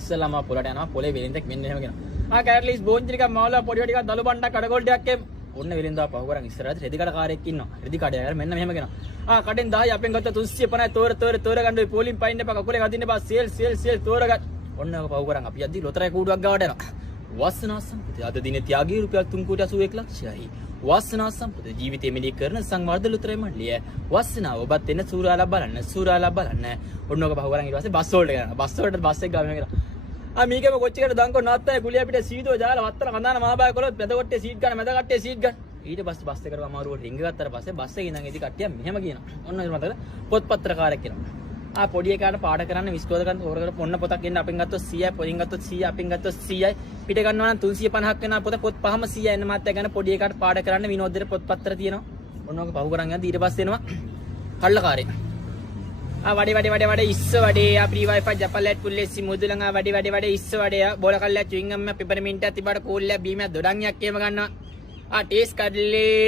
ඉස්සෙල්ලාම පොළට යනවා පොළේ වෙලින්දක් මෙන්න එහෙම කියනවා කැරලිස් බෝන්ජි ටිකක් මාවලා පොඩි ටිකක් දළු බණ්ඩක් කඩගොල් ටිකක් එම් ඔන්න වෙලින්දා පහු කරන් ඉස්සරහට රෙදි කඩ කාරයෙක් ඉන්නවා රෙදි කඩ යාර මෙන්න මෙහෙම කියනවා කඩෙන් 10 අපෙන් ගත්ත 350 තෝර ගන්න ඔය පොලින් පයින් එපා කකුලේ ගදින්න එපා සේල් තෝර ගන්න ඔන්න ඔක පහු කරන් අපි යද්දි ලොතරයි කූඩුවක් ගාවට යනවා වාසනාව සම්පතේ අද දිනේ ත්‍යාගී රුපියල් 3.81 ලක්ෂයයි වාසනාව සම්පතේ ජීවිතේ මෙලි කරන සංවර්ධන ලොතරයි මණ්ඩලිය වාසනාව ඔබත් එන්න සූරාලා බලන්න ඔන්න ඔක පහු කරන් ඊට පස්සේ බස් වලට යනවා බස් එක ගාව මෙහෙම කියනවා මේකම කොච්චිකට දංකෝ නාත්තයි කුලිය පිට සීතෝ ජාලා වත්තර කඳාන මහබාය කොලොත් මැද කොට්ටේ සීට් ගන්න මැද කට්ටේ සීට් ගන්න ඊට පස්සේ බස් එකට අමාරුවට රින්ග ගත්තාට පස්සේ බස් එකේ ඉඳන් ඉදි කට්ටිය මෙහෙම කියනවා ඔන්න ඒක මතකද පොත්පත්‍රකාරයෙක් කියනවා පොඩි එකාට පාඩ කරන්න විස්කෝද ගන්න ඕරකට පොන්න පොතක් එන්න අපෙන් ගත්තොත් 100යි පොලින් ගත්තොත් 100යි අපෙන් ගත්තොත් 100යි පිට ගන්නවා නම් 350ක් වෙනා පොත පහම 100යි එන්න මාත්‍ය ගන්න පොඩි එකාට පාඩ කරන්න විනෝදෙට පොත්පත්‍ර තියෙනවා ඔන්න ඔක පහු කරන් යද්දි ඊට පස්සේ එනවා කල්ලකාරේ වඩේ ඉස්ස වඩේ අප්‍රී වයිෆයි ජපලැට් පුල්ලෙසි මුදුලන් වඩේ ඉස්ස වඩේ බෝල කල්ලා චුයින්ගම් පෙපරමින්ට් තිබඩ කෝල්ල බීම දොඩන් යක් එහෙම ගන්නවා ටේස් කඩලේ